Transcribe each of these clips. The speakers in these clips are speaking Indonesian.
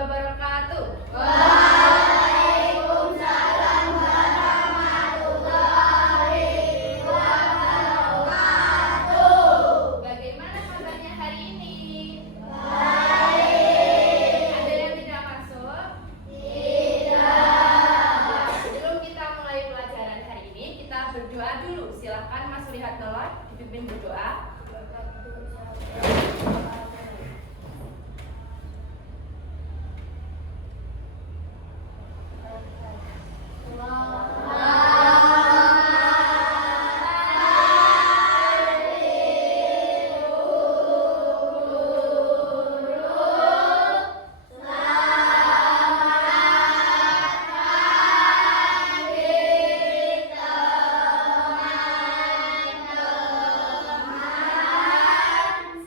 wabarakatuh. Waalaikumsalam warahmatullahi wabarakatuh. Bagaimana kabarnya hari ini? Baik. Ada yang tidak masuk? Tidak. Sebelum kita mulai pelajaran hari ini, kita berdoa dulu. Silakan Mas Lihat Nolot dipimpin berdoa.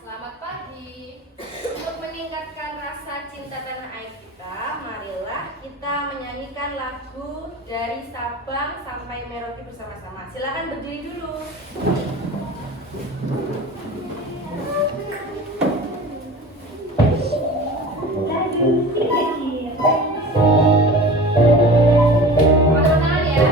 Selamat pagi. Untuk meningkatkan rasa cinta tanah air kita, marilah kita menyanyikan lagu dari Sabang sampai Merauke bersama-sama. Silakan berdiri dulu. Teman-teman ya.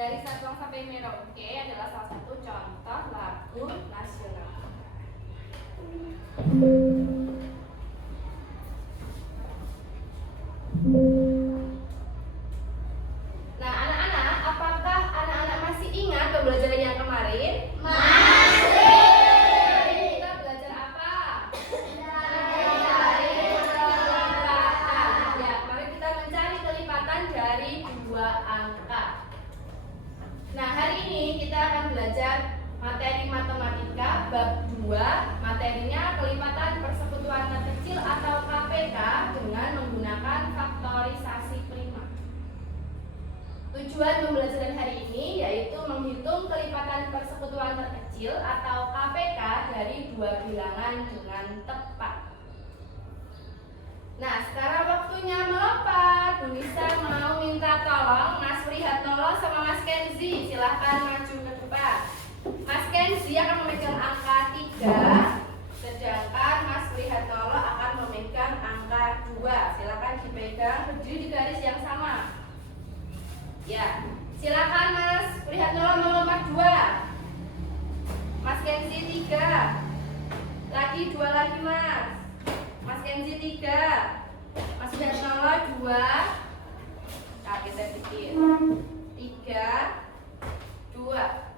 Dari Sabang sampai Merauke adalah salah satu contoh lagu nasional. Nah, anak-anak, apakah anak-anak masih ingat pembelajaran yang kemarin? Kita belajar apa? Kelipatan. Ya, mari kita mencari kelipatan dari dua angka. Nah, hari ini kita akan belajar materi matematika bab 2, materinya kelipatan persekutuan terkecil atau KPK dengan menggunakan faktorisasi prima. Tujuan pembelajaran hari ini yaitu menghitung kelipatan persekutuan terkecil atau KPK dari dua bilangan dengan tepat. Nah, sekarang waktunya melompat. Bu Nisa mau minta tolong Mas Prihatnolo sama Mas Kenzi. Silahkan maju ke depan. Mas Kenzi akan memegang angka 3, sedangkan Mas Prihatnolo akan memegang angka 2. Silahkan dipegang, berdiri di garis yang sama. Ya, silakan Mas Prihatnolo melompat 2. Mas Kenzi 3. Lagi 2 lagi Mas. Mas Kenzi 3. Mas Prihatnolo 2. Kaget sedikit. 3, 2.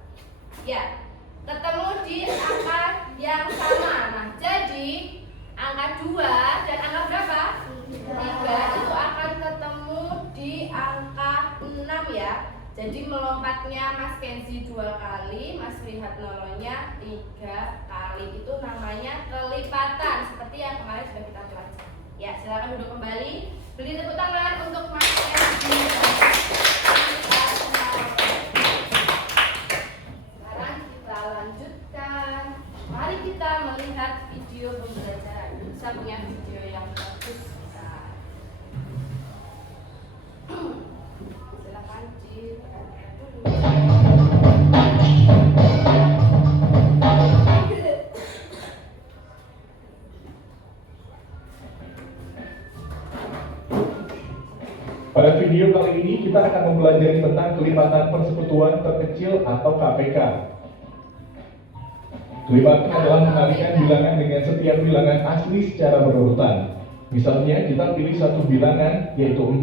Ya, ketemu di angka yang sama. Nah, jadi angka 2 dan angka berapa? 3 itu akan ketemu di angka 6 ya. Jadi melompatnya Mas Kenzi 2 kali, Mas Prihatnolonya 3 kali. Itu namanya kelipatan seperti yang kemarin sudah kita pelajari. Ya, silakan duduk kembali. Beri tepuk tangan untuk Mas Kenzi. Sekarang kita lanjutkan. Mari kita melihat video pembelajaran. Saya punya video yang bagus. Silakan diperhatikan dulu. Pada video kali ini kita akan mempelajari tentang kelipatan persekutuan terkecil atau KPK. Kelipatan adalah mengalihkan bilangan dengan setiap bilangan asli secara berurutan. Misalnya kita pilih satu bilangan yaitu 4.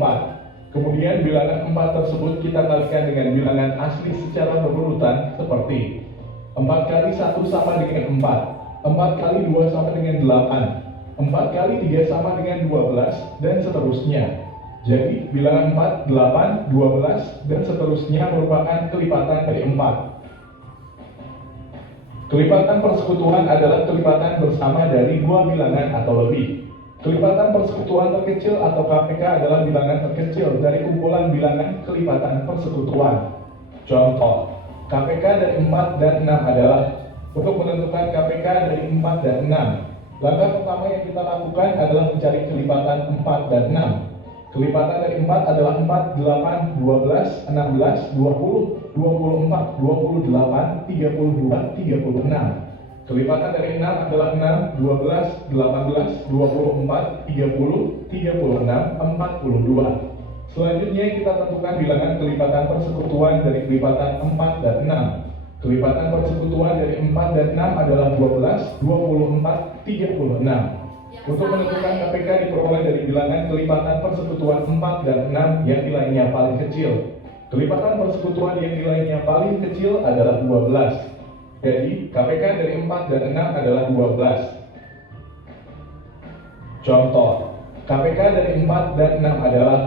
Kemudian bilangan 4 tersebut kita kalikan dengan bilangan asli secara berurutan seperti 4 kali 1 sama dengan 4, 4 kali 2 sama dengan 8, 4 kali 3 sama dengan 12, dan seterusnya. Jadi bilangan 4, 8, 12, dan seterusnya merupakan kelipatan dari 4. Kelipatan persekutuan adalah kelipatan bersama dari dua bilangan atau lebih. Kelipatan persekutuan terkecil atau KPK adalah bilangan terkecil dari kumpulan bilangan kelipatan persekutuan. Contoh, KPK dari 4 dan 6 adalah untuk menentukan KPK dari 4 dan 6. Langkah pertama yang kita lakukan adalah mencari kelipatan 4 dan 6. Kelipatan dari 4 adalah 4, 8, 12, 16, 20, 24, 28, 32, 36. Kelipatan dari 6 adalah 6, 12, 18, 24, 30, 36, 42. Selanjutnya kita tentukan bilangan kelipatan persekutuan dari kelipatan 4 dan 6. Kelipatan persekutuan dari 4 dan 6 adalah 12, 24, 36. Untuk menentukan KPK diperoleh dari bilangan kelipatan persekutuan 4 dan 6 yang nilainya paling kecil. Kelipatan persekutuan yang nilainya paling kecil adalah 12. Jadi, KPK dari 4 dan 6 adalah 12. Contoh, KPK dari 4 dan 6 adalah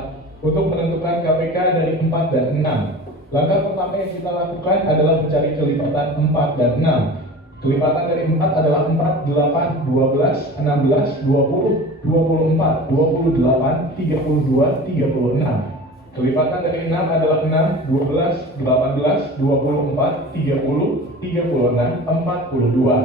untuk menentukan KPK dari 4 dan 6. Langkah pertama yang kita lakukan adalah mencari kelipatan 4 dan 6. Kelipatan dari 4 adalah 4, 8, 12, 16, 20, 24, 28, 32, 36. Kelipatan dari 6 adalah 6, 12, 18, 24, 30, 36, 42.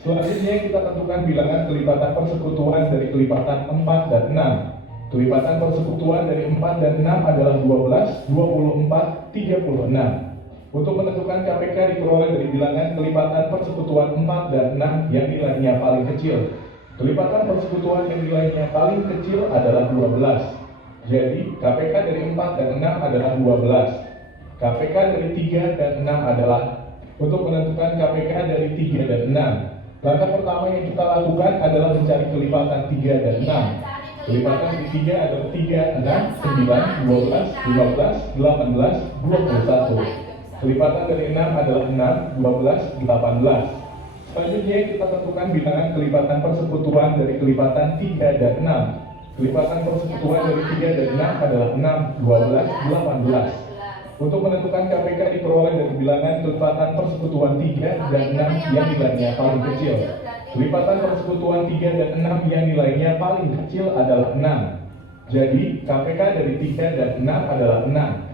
Selanjutnya kita tentukan bilangan kelipatan persekutuan dari kelipatan 4 dan 6. Kelipatan persekutuan dari 4 dan 6 adalah 12, 24, 36. Untuk menentukan KPK diperoleh dari bilangan kelipatan persekutuan 4 dan 6 yang nilainya paling kecil. Kelipatan persekutuan yang nilainya paling kecil adalah 12. Jadi, KPK dari 4 dan 6 adalah 12. KPK dari 3 dan 6 adalah untuk menentukan KPK dari 3 dan 6. Langkah pertama yang kita lakukan adalah mencari kelipatan 3 dan 6. Kelipatan di 3 adalah 3, 6, 9, 12, 15, 18, 21. Kelipatan dari 6 adalah 6, 12, 18. Selanjutnya kita tentukan bilangan kelipatan persekutuan dari kelipatan 3 dan 6. Kelipatan persekutuan dari 3 dan 6 adalah 6, 12, 18. Untuk menentukan KPK diperoleh dari bilangan kelipatan persekutuan 3 dan 6 yang nilainya paling kecil. Kelipatan persekutuan 3 dan 6 yang nilainya paling kecil adalah 6. Jadi KPK dari 3 dan 6 adalah 6.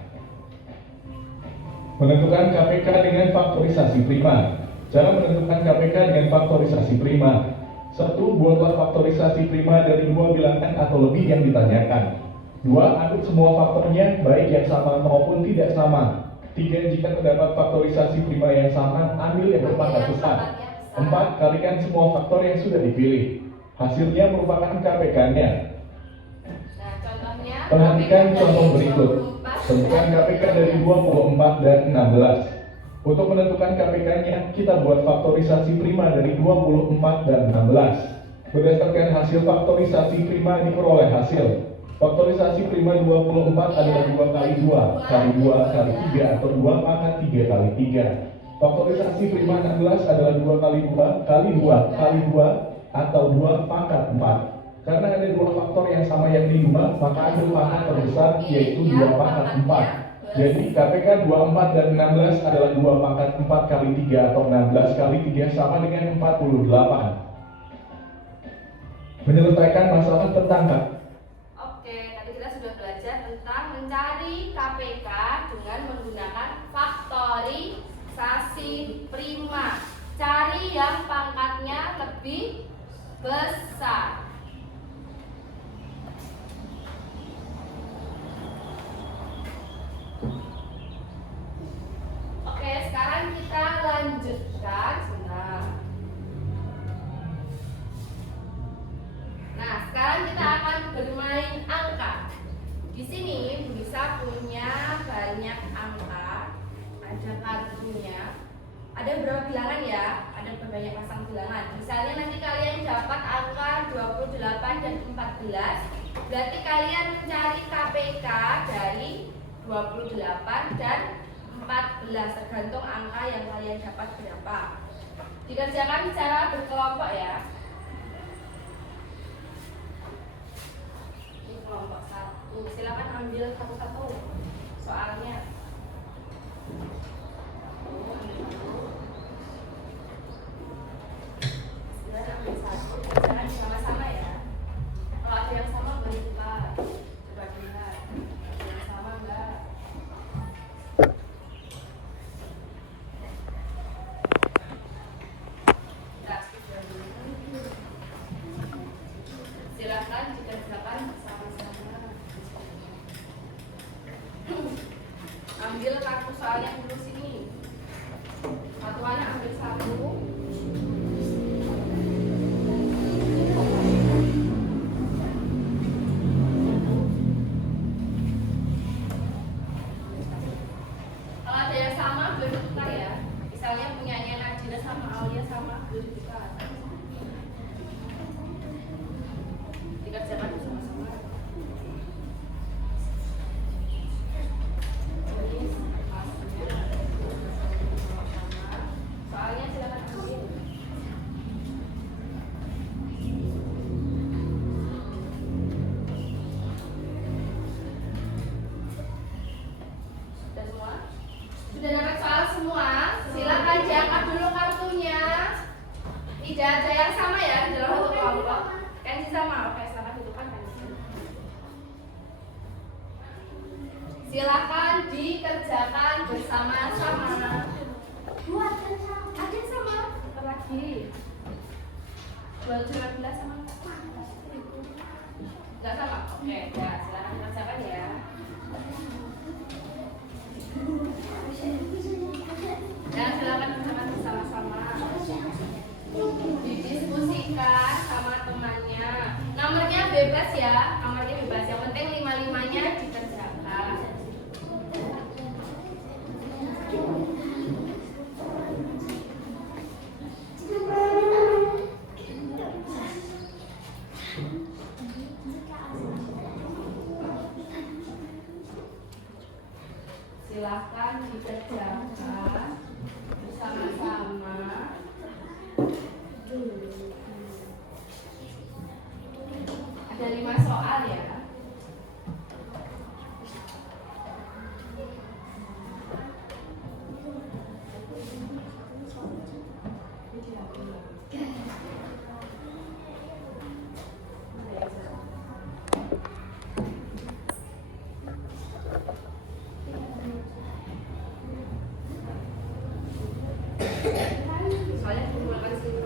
Menentukan KPK dengan faktorisasi prima. Cara menentukan KPK dengan faktorisasi prima. 1. Buatlah faktorisasi prima dari dua bilangan atau lebih yang ditanyakan. 2. Angkut semua faktornya, baik yang sama maupun tidak sama. 3. Jika terdapat faktorisasi prima yang sama, ambil yang berpangkat besar. 4. Kalikan semua faktor yang sudah dipilih. Hasilnya merupakan KPK-nya. Perhatikan contoh berikut. Tentukan KPK dari 24 dan 16. Untuk menentukan KPK-nya, kita buat faktorisasi prima dari 24 dan 16. Berdasarkan hasil faktorisasi prima diperoleh hasil. Faktorisasi prima 24 adalah 2 kali 2, kali 2, kali 3, atau 2 pangkat 3 kali 3. Faktorisasi prima 16 adalah 2 kali 2, kali 2, kali 2, atau 2 pangkat 4. Karena ada dua faktor yang sama yakni 2, maka ambil pangkat terbesar yaitu 2 pangkat 4. Jadi KPK 24 dan 16 adalah 2 pangkat 4 kali 3 atau 16 kali 3 sama dengan 48. Menyelesaikan masalah tentang Oke, tadi kita sudah belajar tentang mencari KPK dengan menggunakan faktorisasi prima. Cari yang pangkatnya lebih besar. Oke, sekarang kita lanjutkan. Nah, sekarang kita akan bermain angka. Di sini bisa punya banyak angka, ada kartunya, ada berapa bilangan ya? Ada banyak pasang bilangan. Misalnya nanti kalian dapat angka 28 dan 14, berarti kalian mencari KPK dari 28 dan 14, tergantung angka yang kalian dapat berapa. Dikerjakan secara berkelompok ya. Ini kelompok 1. Silakan ambil satu-satu soalnya. Silakan ambil satu. Jangan sama-sama ya. Kalau ada yang sama boleh kita coba lihat. Ada yang sama enggak? Silakan dikerjakan bersama-sama. Ambil kartu soalnya dulu sini. Satuannya ambil satu. Kalau ada yang sama boleh ditukar ya. Misalnya punyanya Najila sama Aulia sama boleh ditukar. Dikerjakan bersama-sama. Soalnya silakan ambil. Sudah semua? Sudah dapat soal semua? Silakan diangkat dulu kartunya. Tidak ada yang sama ya di dalam satu kelompok. Kan sama, oke silakan ditentukan kan. Silakan dikerjakan bersama-sama. Dua dan sama. Ada yang sama? Apa lagi? 215 sama? Enggak sama? Oke, ya silakan dikerjakan ya. Dan silakan kerjakan bersama-sama. Didiskusikan sama temannya. Nomornya bebas ya, nomornya bebas. Yang penting 5-5-nya dikerjakan. Silahkan dikerjakan bersama-sama. Ada 5 soal ya. Soalnya menggunakan sini.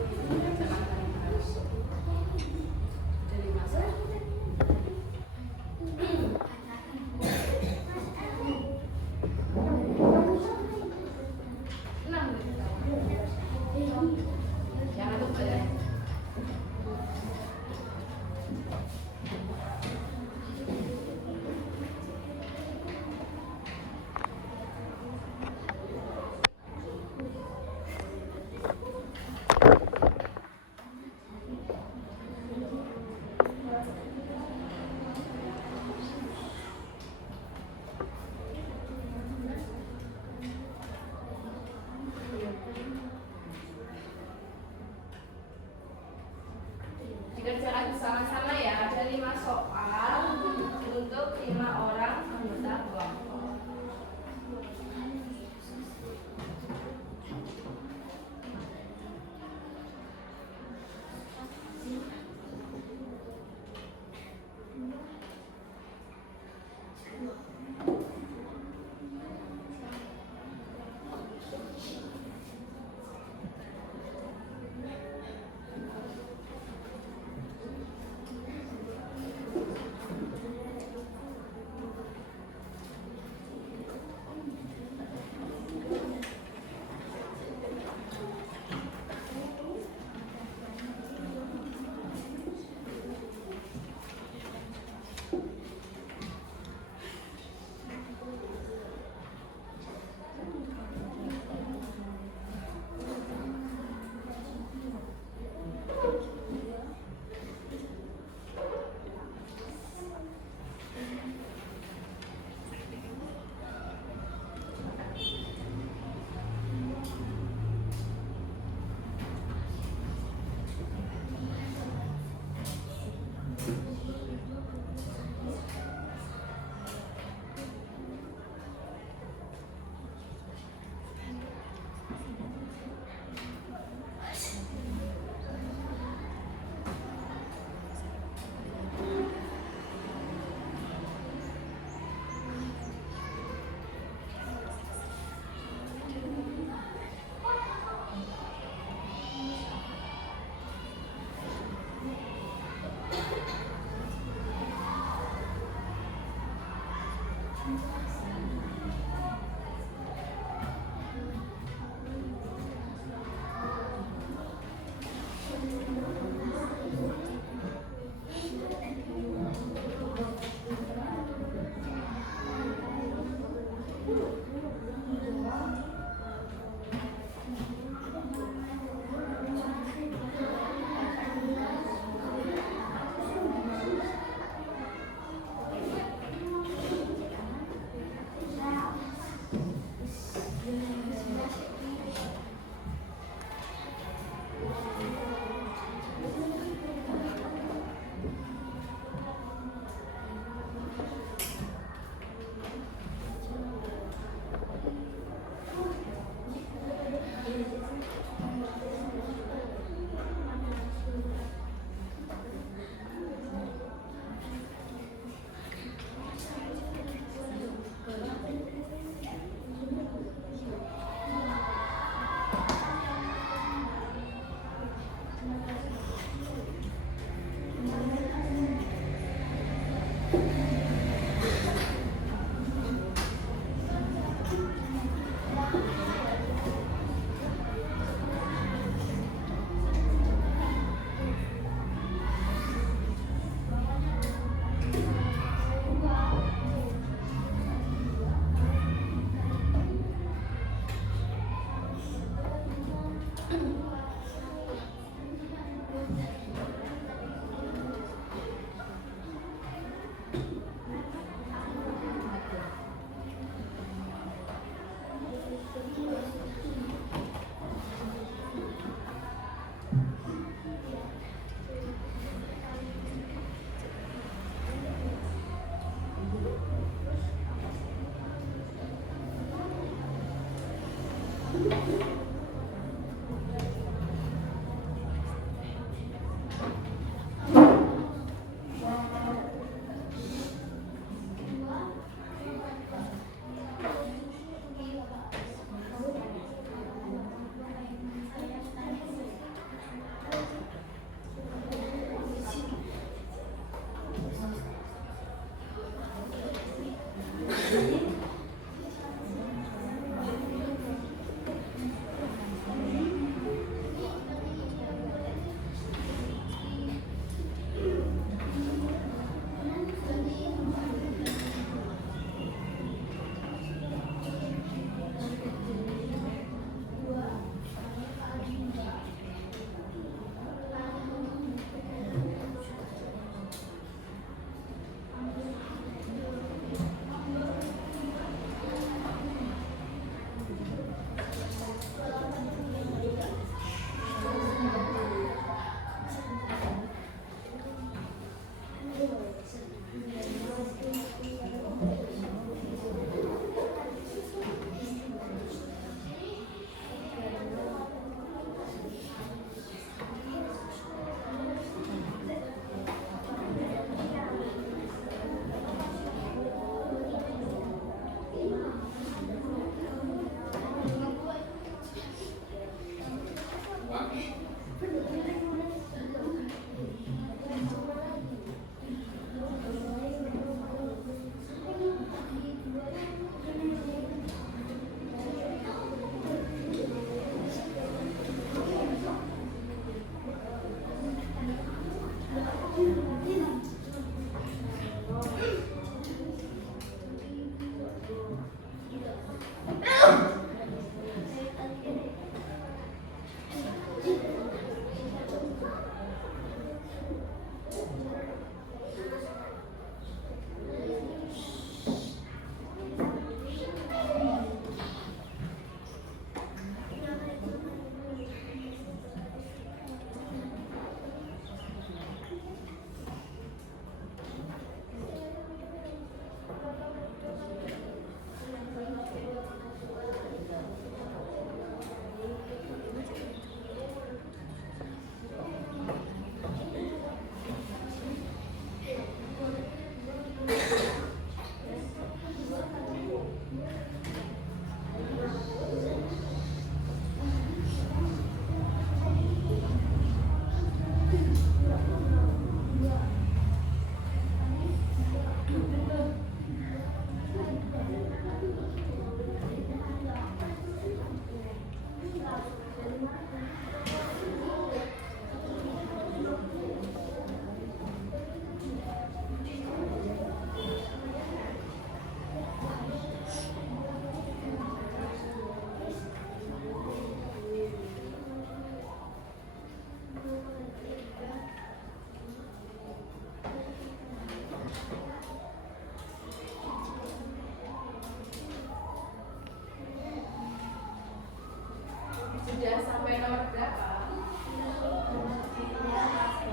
sudah sampai nomor berapa?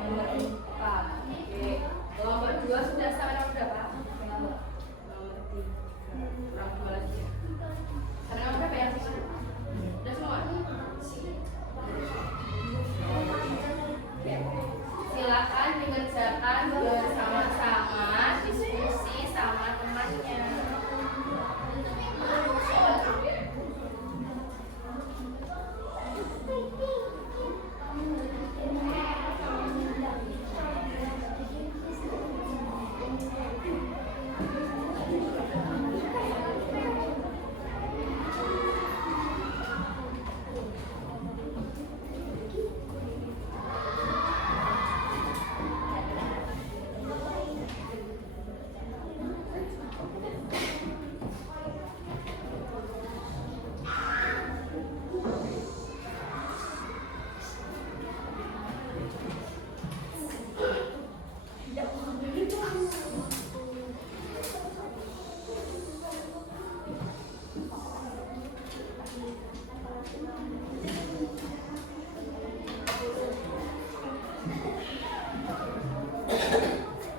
Nomor 4. Oke. Kelompok 2 sudah sampai nomor berapa? Nomor 3. Kurang 2 lagi. Sampai nomor berapa ya? Sudah semua? Silakan dikerjakan bersama-sama, diskusi sama temannya.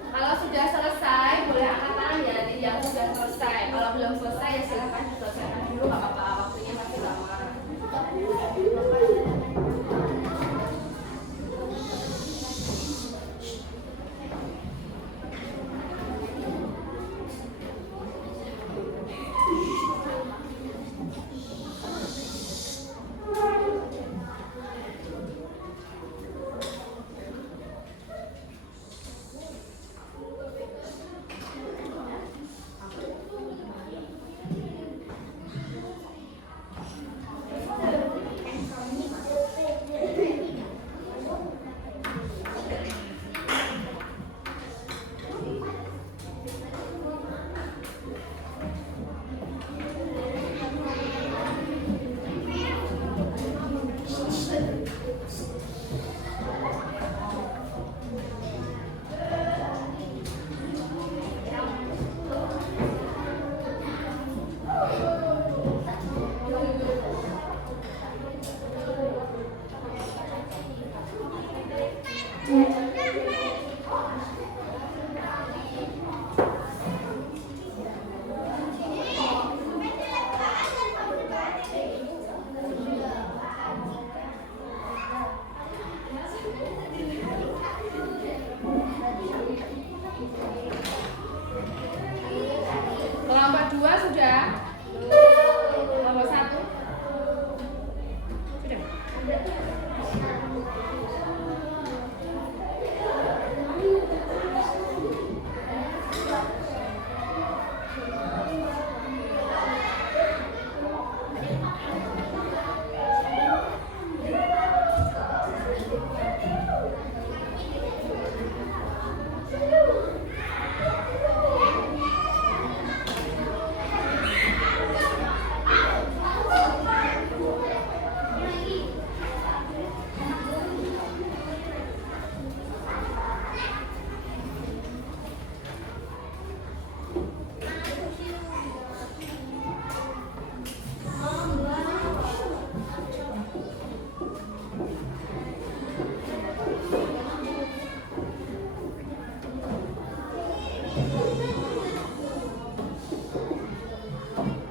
Kalau sudah selesai, boleh angkat tangan ya. Jadi yang sudah selesai. Kalau belum selesai ya silakan diselesaikan dulu, nggak apa-apa. Waktunya masih lama. Kelompok 2 sudah? Kelompok 1? Sudah?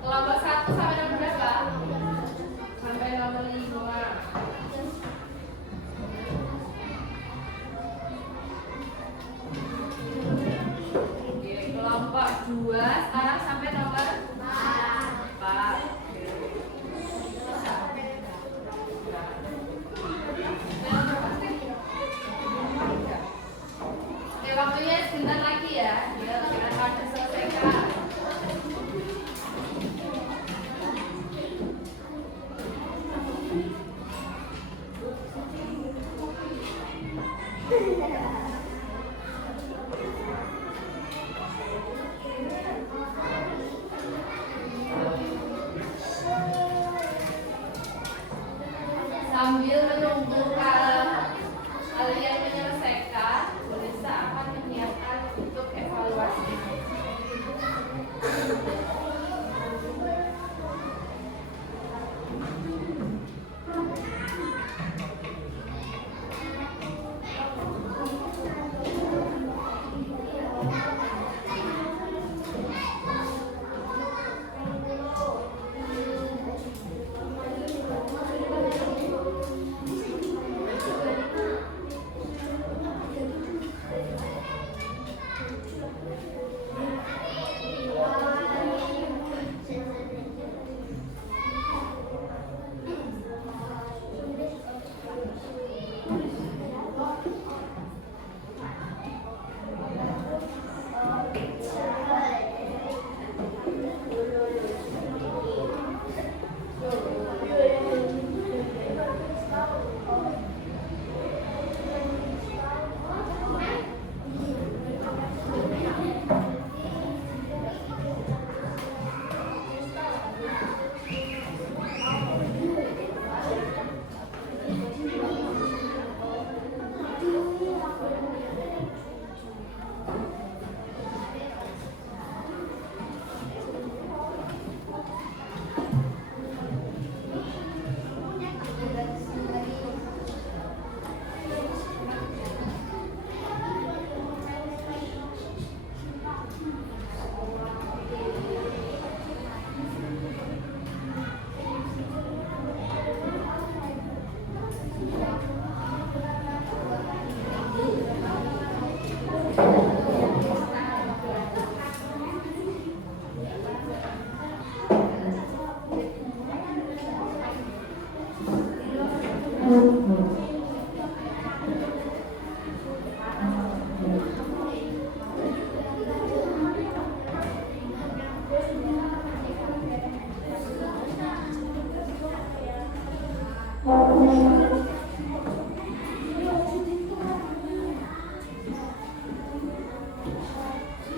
Kelompok 1 sampai nomor berapa? Sampai nomor 5. Oke, kelompok 2 sekarang sampai nomor 4. Oke, waktunya sebentar lagi ya. Biar jangan pada selesaikan. Sambil menunggu kalian menyelesaikan, Bonisa akan menyiapkan untuk evaluasi.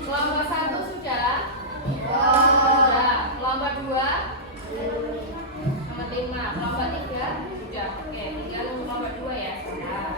Kelompok 1 sudah? Sudah. Kelompok 2? Sama 5. Kelompok 3? Sudah. Oke, tinggal kelompok 2 ya. Sudah.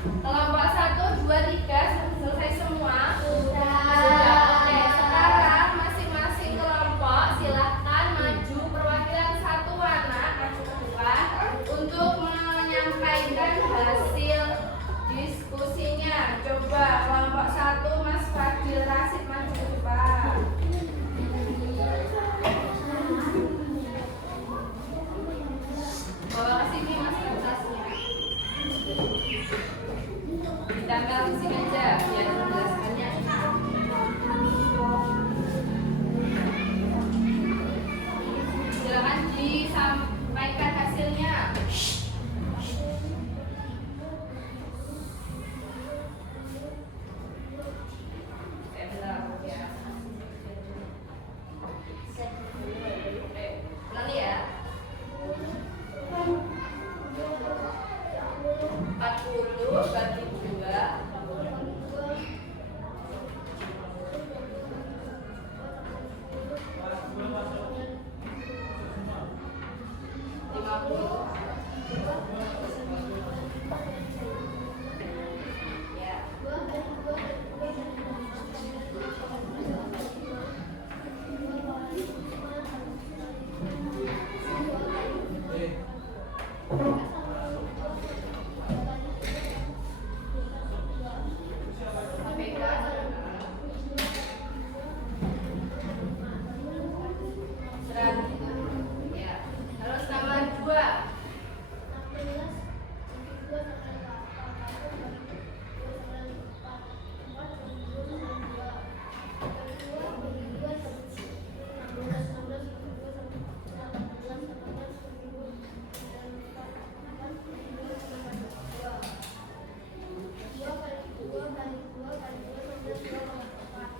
Kelompok 1, 2, 3 selesai semua? Sudah. Oke, sekarang masing-masing kelompok silahkan maju perwakilan satu anak maju ke depan untuk menyampaikan hasil diskusinya. Coba kelompok 1 Mas Fadil Rasid maju ke depan. Bawa ke sini Mas kertasnya. Ditempel di sini aja. 40 bagi 2. 50. Ya. KPK. Ya. Terus nomor 2.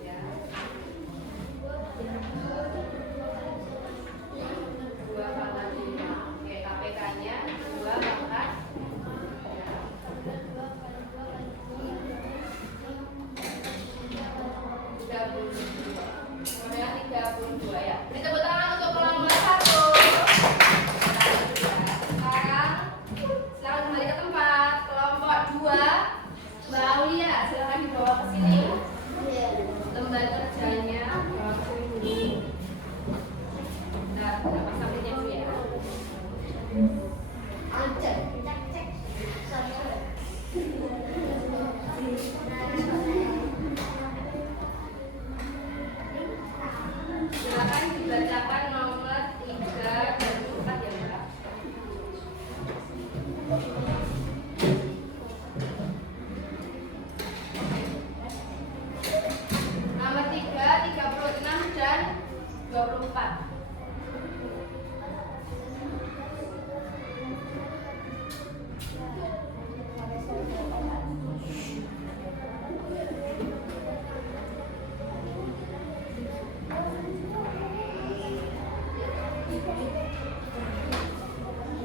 Ya. 2 pangkat 5. Oke, KPK-nya 2 pangkat. Ya. 32. Kemudian 32 ya. Beri tepuk tangan untuk kelompok 1. Sekarang silakan kembali ke tempat. Kelompok 2, Mbak Aulia, silakan dibawa ke sini. Lembar kerjanya bawa ke sini dulu. Nah, dapat sampelnya dulu ya. Silakan dibacakan nomor 3 dan 4 ya, Mbak. Nomor 3, 36 dan 24.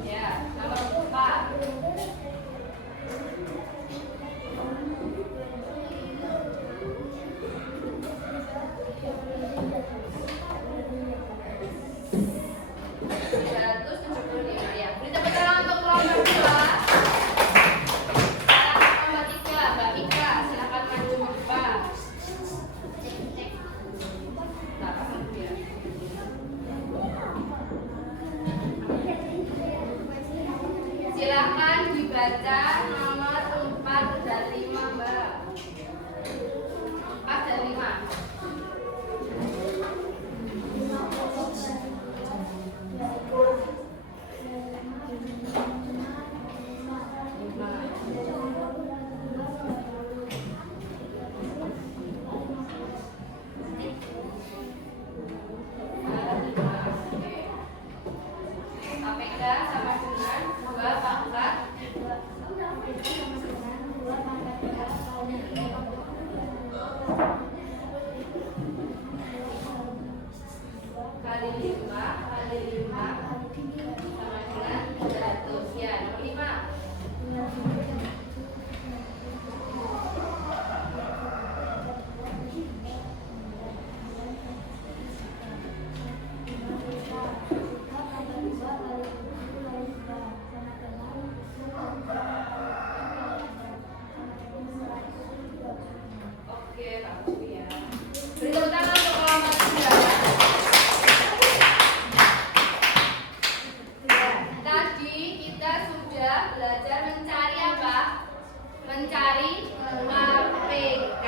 Ya, nomor 4. Ya. Beri tepuk tangan untuk kelompok 2. Sekarang nomor 3, Mbak Ika, silakan maju ke depan. Nah, pasang dulu ya. Silakan dibaca nomor 4 dan 5, Mbak. 4 dan 5. KPK sama dengan 2 pangkat. Kali 5 kali 5 sama dengan 100. Ya, nomor 5. Oke, bagus ya. Beri tepuk tangan untuk kelompok 3. Ya, tadi kita sudah belajar mencari apa? Mencari KPK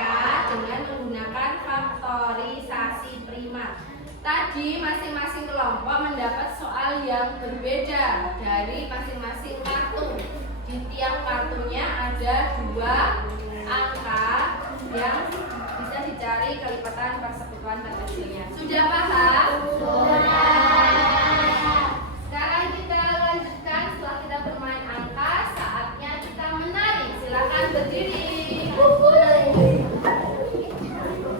dengan menggunakan faktorisasi prima. Tadi masing-masing kelompok mendapat soal yang berbeda dari masing-masing kartu. Di tiap kartunya ada 2 angka yang bisa dicari kelipatan persekutuan terkecilnya. Sudah paham? Sekarang kita lanjutkan. Setelah kita bermain angka, saatnya kita menari. Silakan berdiri.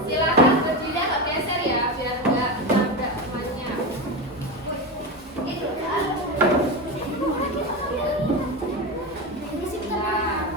Silakan berdiri, agak geser ya biar nggak nabrak temannya. Nah,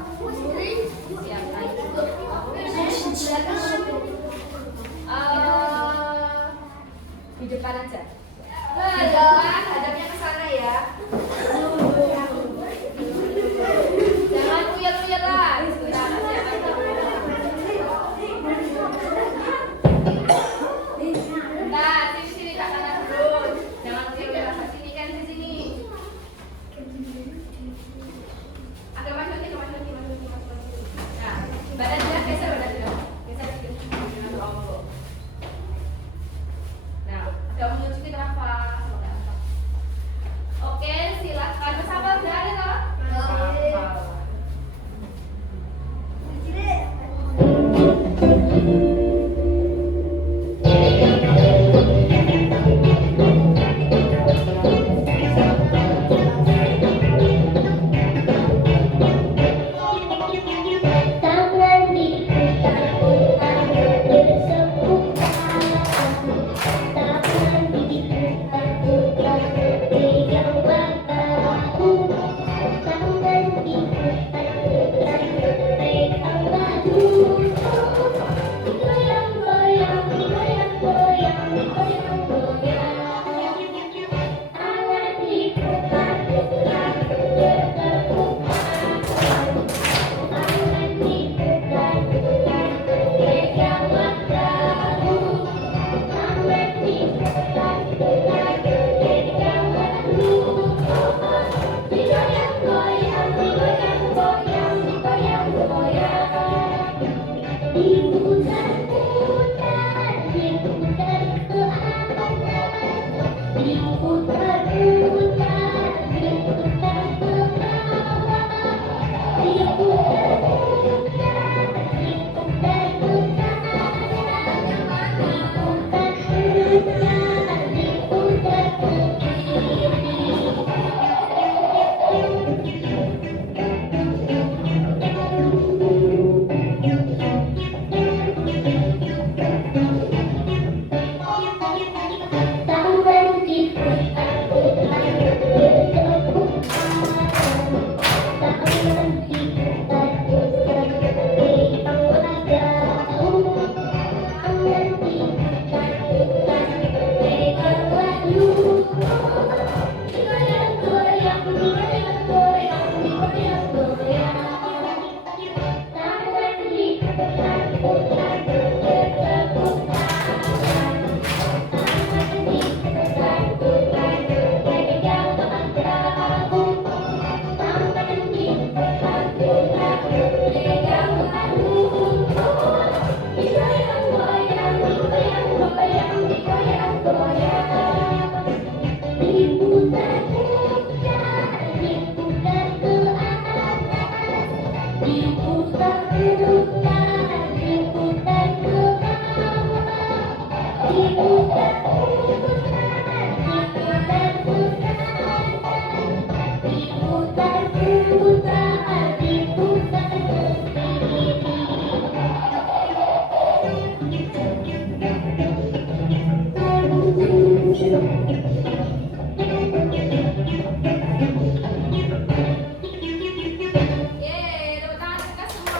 Yeay, tepuk tangan kita semua.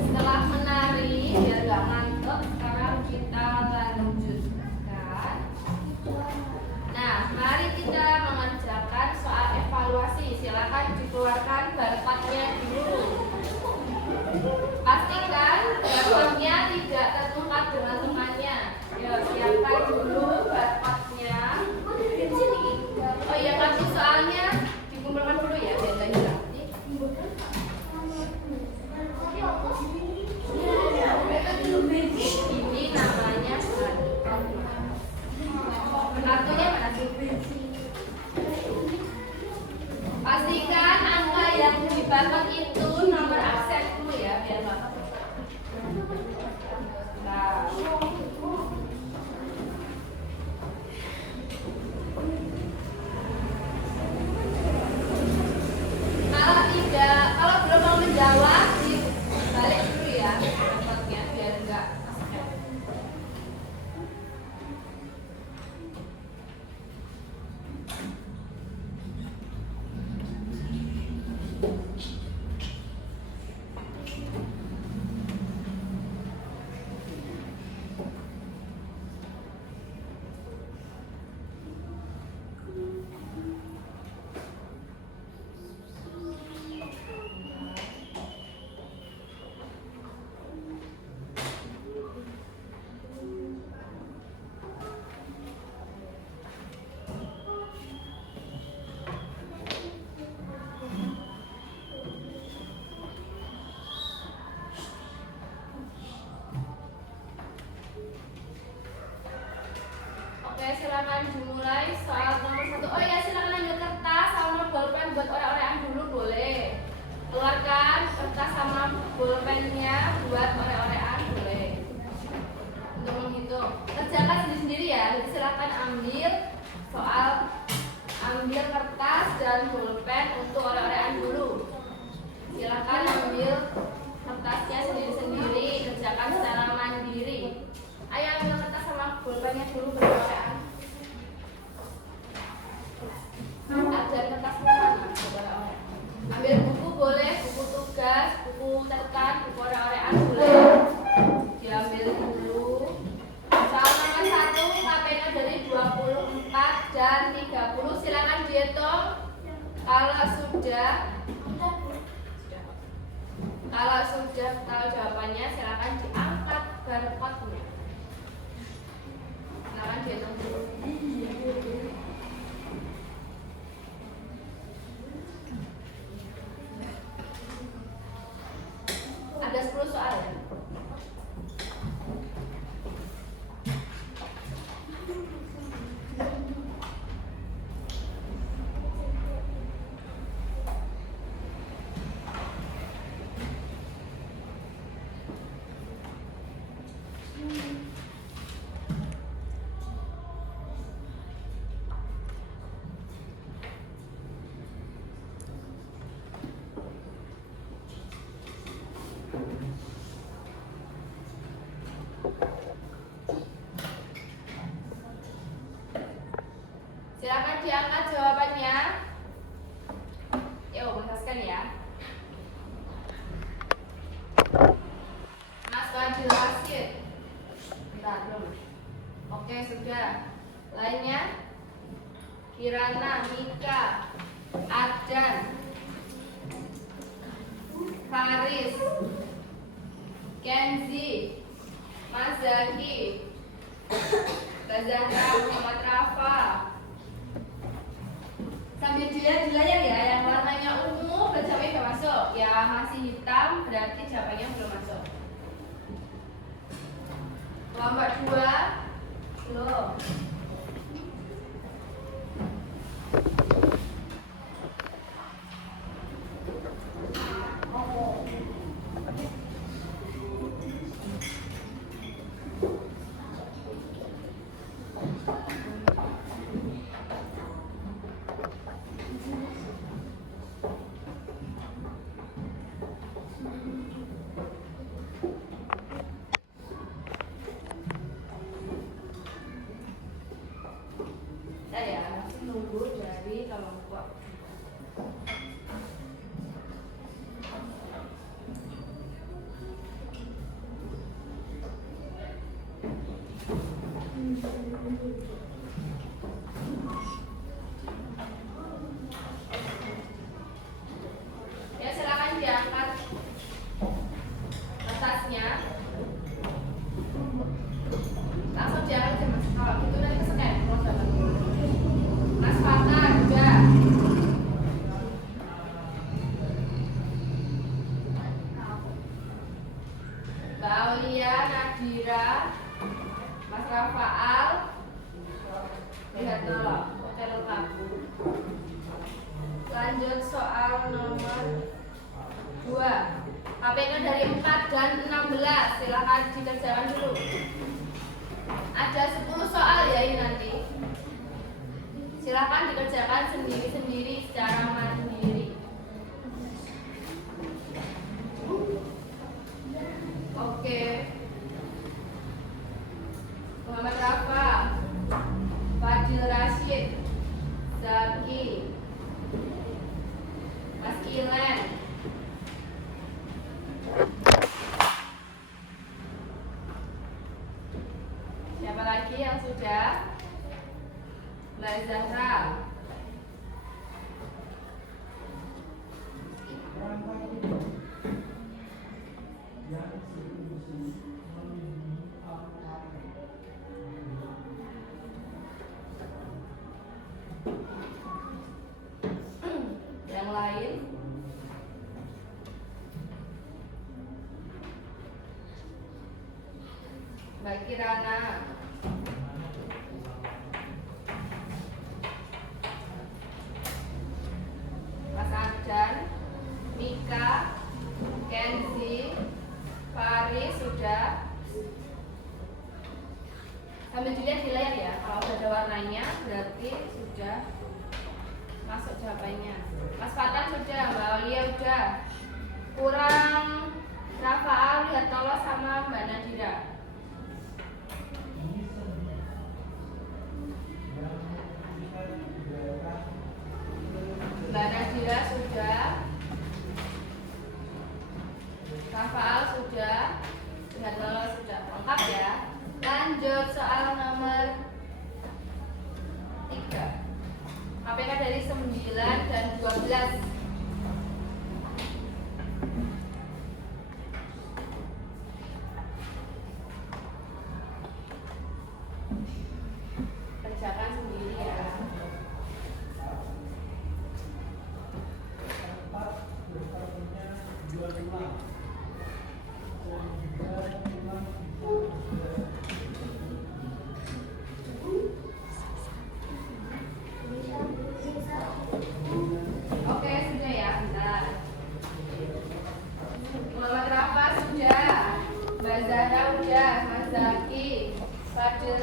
Setelah menari, biar gak ngantuk, sekarang kita lanjutkan. Nah, mari kita mengerjakan soal evaluasi. Silakan dikeluarkan barcode-nya dulu. Pastikan barcode-nya tidak tertukar dengan temannya. Ya, siapkan dulu barcode-nya. Oh iya, kartu soalnya dikumpulkan dulu ya, biar gak hilang. Ini namanya kartunya mana sih? Pastikan angka yang di barcode itu nomor absenmu ya, biar nggak nah. Kalau belum mau menjawab, dibalik dulu ya barcode-nya biar nggak absen. Oke, silakan dimulai soal nomor 1. Oh ya, silakan ambil kertas sama bolpen buat orek-orekan dulu boleh. Keluarkan kertas sama bolpennya buat orek-orekan boleh. Untuk menghitung, kerjakan sendiri-sendiri ya. Jadi silakan ambil kertas dan bolpen untuk orek-orekan dulu. Silakan ambil kertasnya sendiri-sendiri, kerjakan secara mandiri. Ayo ambil kertas sama bolpennya dulu berorek-orekan. Sudah? Udah, Bu. Sudah. Kalau sudah tahu jawabannya, silakan diangkat barcode-nya. Silakan dihitung dulu. Ada 10 soal ya? Silakan diangkat jawabannya. Yuk, mentaskan ya. Mas Fadil Rashid. Bentar, belum. Oke, sudah. Lainnya? Kirana, Mika, Ardan, Faris, Kenzi, Mas Zaki, Mbak Zahra, Muhammad Rafa. Sambil dilihat di layar ya, yang warnanya ungu berarti udah masuk. Ya masih hitam berarti jawabannya belum masuk. Kelompok 2 belum. Ya, masih nunggu dari kelompok. Ya, silakan diangkat kertasnya. Langsung diangkat aja, Mas. Kalau gitu nanti kesekat. Mas Fatah juga. Mbak Aulia, Nadira, Mas Rafaal. Lihat dulu, oke lengkap. Lanjut soal nomor 2. KPK dari 4 dan 16. Silakan dikerjakan dulu. Ada 10 soal ya ini nanti. Silakan dikerjakan sendiri-sendiri secara mandiri. Oke. Muhammad Rafa, Fadil Rashid, Zaki, Mas Ilen, siapa lagi yang sudah? Mbak Zahra, yang lain? Mbak Kirana, Mas Ardan, Mika, Kenzi, Faris sudah. Sambil dilihat di layar ya. Kalau sudah ada warnanya berarti sudah masuk jawabannya. Mas Fatan sudah, Mbak Aulia sudah. Kurang Rafaal, lihat tolong sama Mbak Nadira. Mbak Nadira sudah. Rafaal sudah. Lihat tolong sudah. Lengkap ya. Lanjut soal nomor 3. KPK dari 9 dan 12.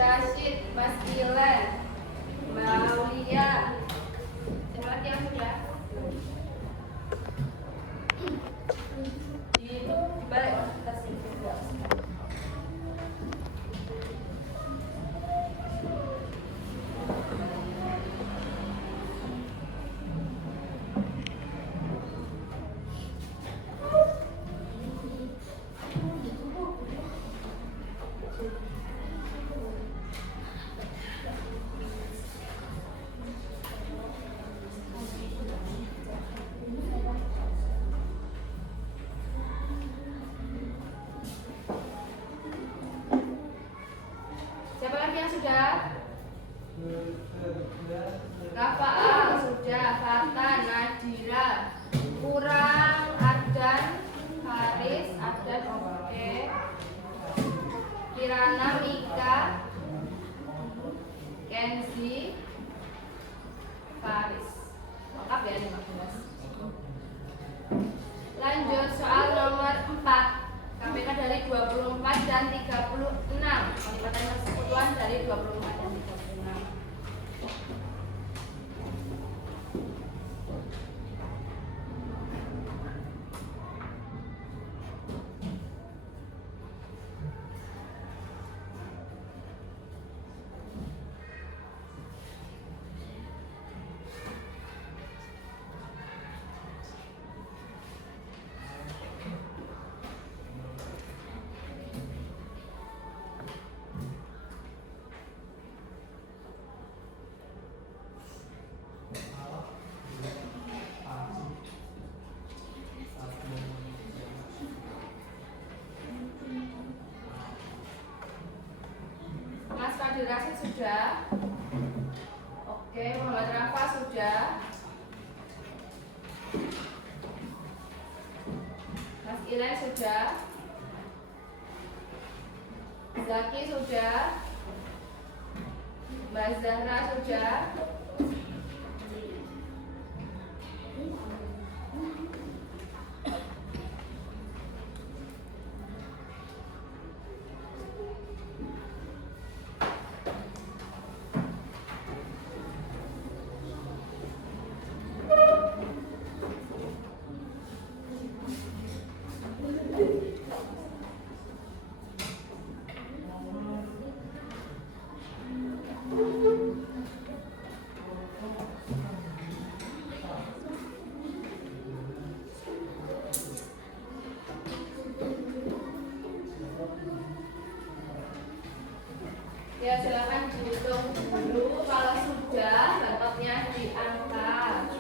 Rashid, Mas Ilan, Mbak Aulia. Siapa lagi yang sudah? Di balik tas ini juga. Siapa lagi yang sudah? Rafaal sudah, Fatan, Nadira, kurang Ardan, Haris, Ardan, oke. Kirana, Mika, Kenzi, Faris. Lengkap ya 15. Lanjut soal nomor 4. KPK dari 24 dan 36. Pelipatan persekutuan dari 24 dan 36. Mas Fadil Rashid sudah. Oke, Muhammad Rafa sudah. Mas Ilan sudah. Zaki sudah. Mbak Zahra sudah. Ya, silakan dihitung dulu. Kalau sudah, laptopnya diangkat.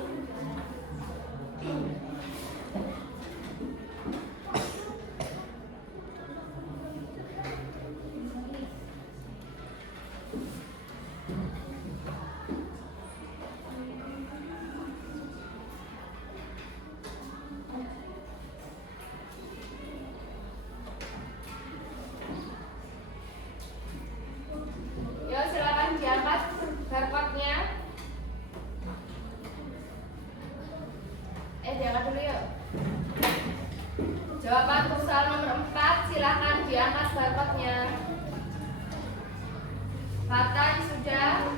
Ya, silakan diangkat barcode-nya. Diangkat dulu yuk. Jawaban untuk soal nomor 4, silakan diangkat barcode-nya. Fatan sudah,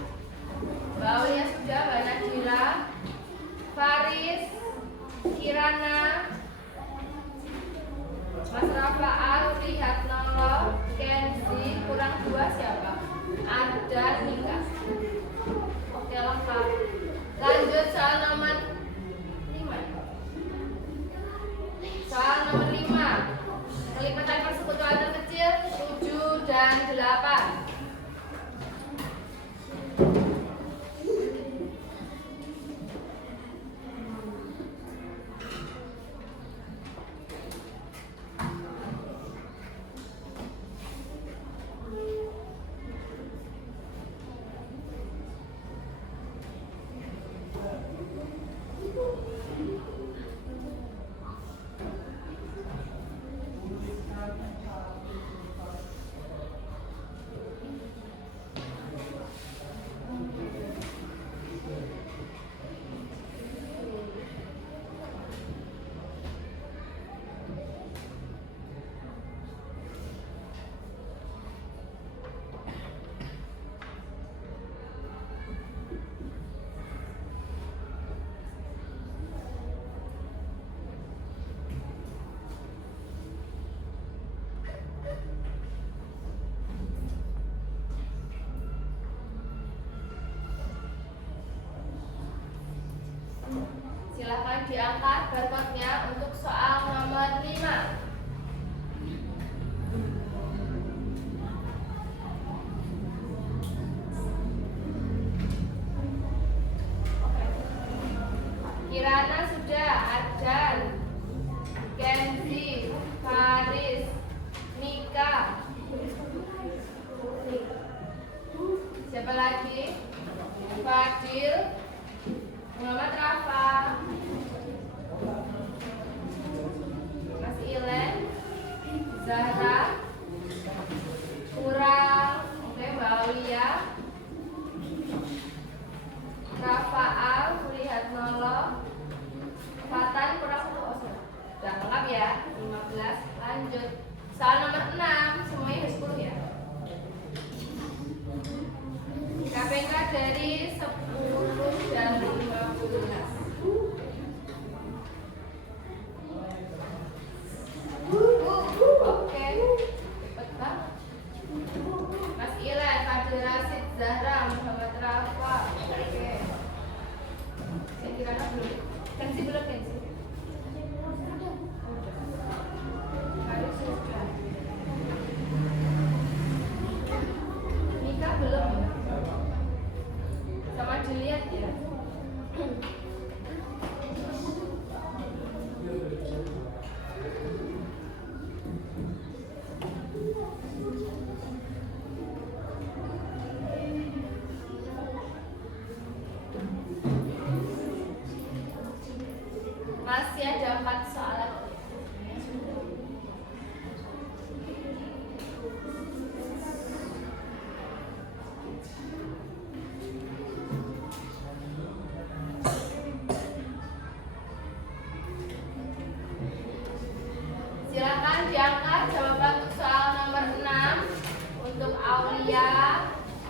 Mbak Aulia sudah, Mbak Nadira, Faris, Kirana, Mas Rafaal, lihat nomor, Kenzi, kurang 2 siapa? Ada Nika. Oke, lengkap. Lanjut soal nomor 5. Soal nomor 5. Kelipatan persekutuan terkecil 7 dan 8. diangkat barcode-nya untuk soal nomor 5. Kirana sudah, Arjan, Kenzi, Faris, Nika. Siapa lagi? Fadil, Muhammad Rafa, Mas Ilen, Zahra, kurang, oke, Mbak Aulia, Rafaal, Melihat Nolo, Fatan kurang 1 osor. Udah lengkap ya, 15. Lanjut. Soal nomor 6, semuanya ada 10 ya. KPK dari 10 dan 15. Oke, cepet banget. Mas Ilan, Fadil Rasid, Zahra, Muhammad Rafa. Oke. Saya kira belum. Kenzi belum, Kenzi. Harus sudah. Nika belum. Sama dilihat ya. Masih ada 4 soal lagi. Silakan diangkat jawaban untuk soal nomor 6 untuk Aulia,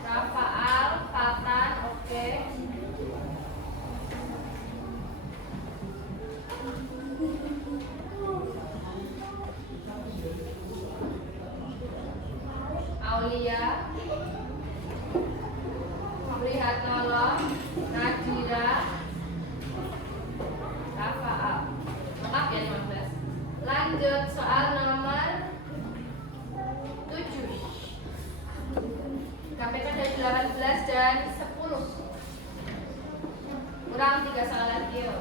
Rafaal, Fatan, oke. Aulia, Melihat Nolo, Nadira, Rafaal. Lengkap ya 15. Lanjut soal nomor 7. KPK dari 18 dan 10. Kurang 3 soal lagi yuk.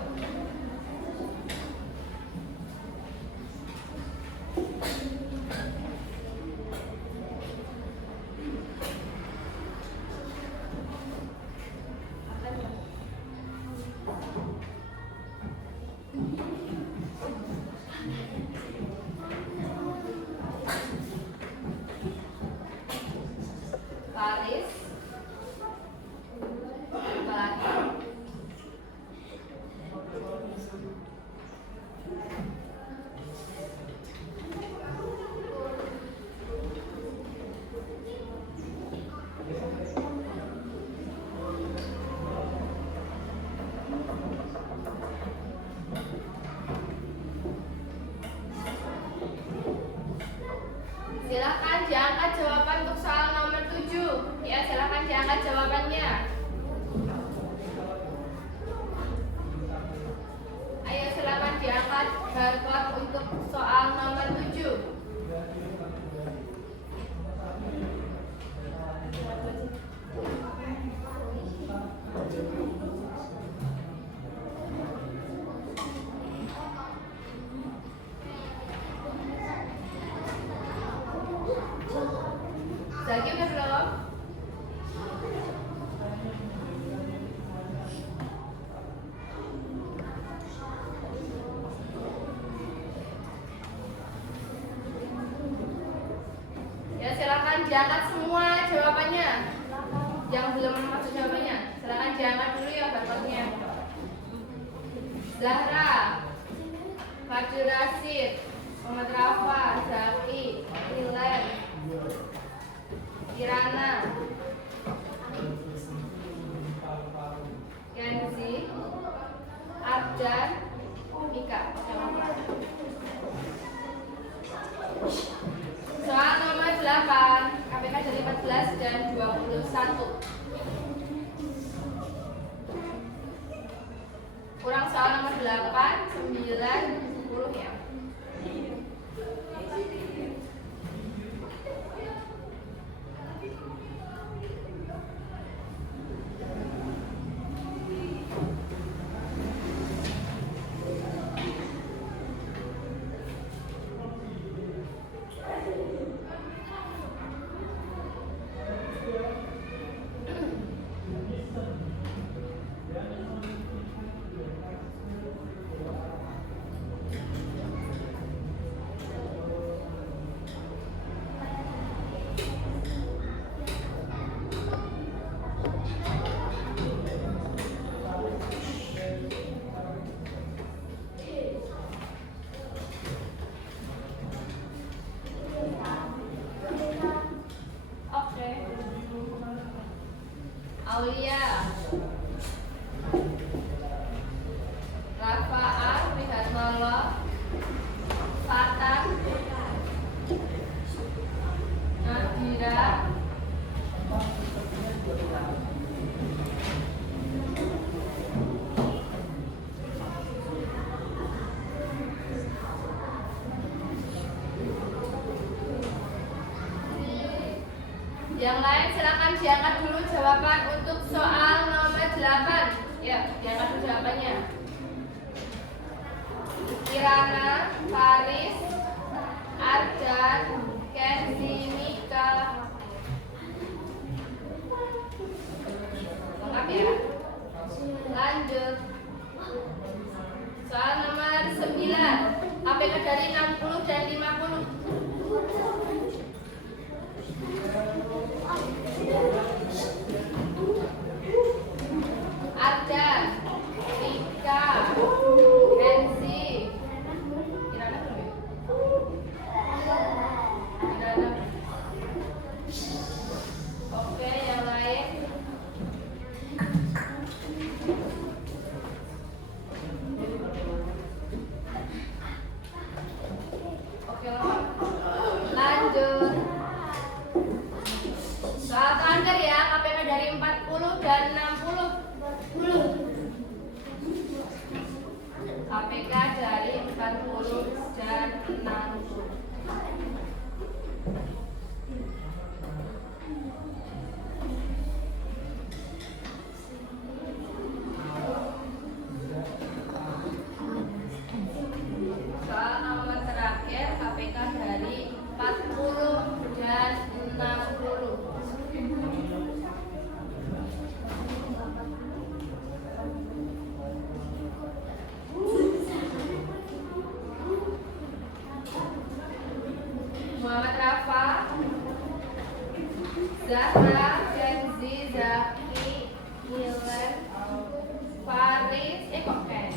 Faris, apa lagi? Silakan diangkat jawaban untuk soal nomor 7. Ya, silakan diangkat jawabannya. Ayo silakan diangkat barcode untuk soal nomor 7. Zaki udah belum? Ya silakan diangkat semua jawabannya. Yang belum masuk jawabannya, silakan diangkat dulu ya barcode-nya. Zahra, Fadil Rasid, Muhammad Rafa, Zaki, Ilen, Kirana, Kenzi, Arjan, Nika. Soal nomor 8, KPK dari 14 dan 21. Kurang soal nomor 8, 9, 10 ya. Oke. Aulia, Rafaal, Wihatmala, Fatan, Nadira, yang lain silakan diangkat dulu jawaban untuk soal nomor 8. Ya, diangkat dulu jawabannya. Kirana, Faris, Ardan, Kenzi, Mika. Lengkap ya. Lanjut. Soal nomor 9. KPK dari 60 dan 50. Ardan, Mika, Kenzi, Kirana belum ya? Kirana. Oke, yang lain. Oke, lanjut. Soal terakhir ya, KPK dari 40 dan 60. KPK dari 40 dan 60. Soal nomor terakhir KPK dari 40 dan 60. Muhammad Rafa, Zahra, Kenzi, Zaki, Milen, Faris, kok Ken?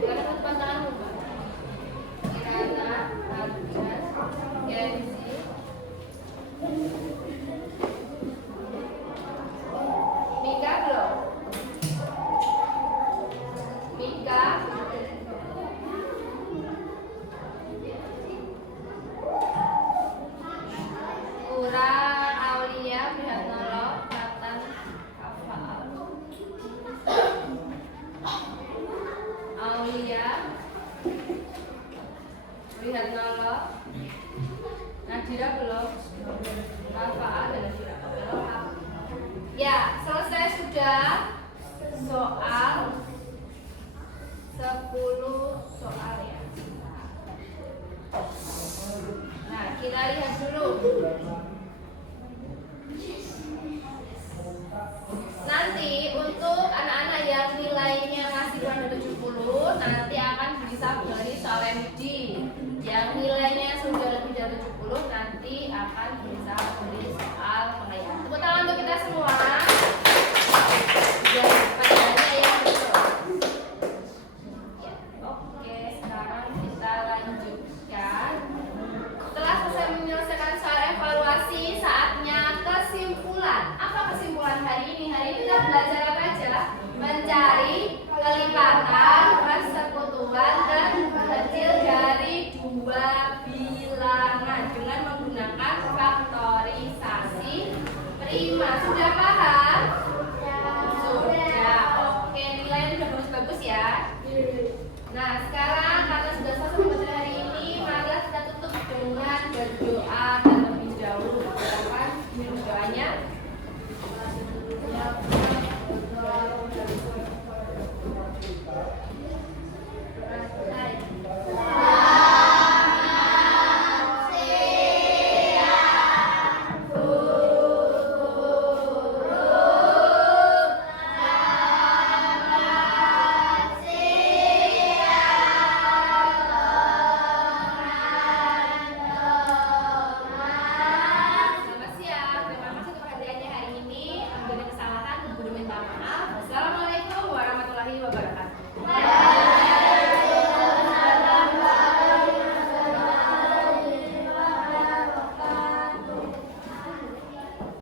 Kirana tempat tanganmu, Pak. Kirana, Ardan, Kenzi, Mika belum? Mika, Kurang, Aulia, Wihatmala, Fatan, Rafaal. Aulia, Wihatmala, Nadira belum? Rafaal dan Nadira. Oke, lengkap. Ya, selesai sudah soal 10 soal ya. Nah, kita lihat dulu. Nanti untuk anak-anak yang nilainya masih kurang dari 70, nanti akan bisa beri soal MD. Yang nilainya sudah lebih dari 70, nanti akan bisa beri soal pengayaan. Tepuk tangan untuk kita semua. Jawabannya yang betul. Ya, oke, sekarang kita lanjutkan. Setelah selesai menyelesaikan soal evaluasi, saatnya kesimpulan. Apa kesimpulan hari ini? Hari ini kita belajar apa aja? Mencari kelipatan